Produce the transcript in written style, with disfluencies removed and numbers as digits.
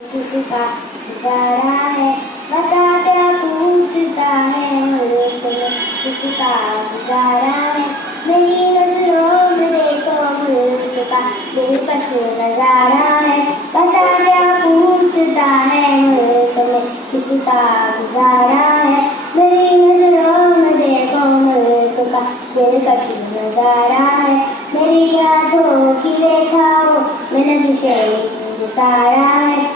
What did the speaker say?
किसका गुजारा है, बता क्या पूछता है मुल्क में किसका गुजारा है। मेरी नजरों में देखो मुल्क का दिलकश नजारा है, बता क्या पूछता है मुल्क में किसका गुजारा है। मेरी नजरों में देखो मुल्क का दिलकश नजारा है। मेरी यादों की रेखाओं में नक्शे सारा है,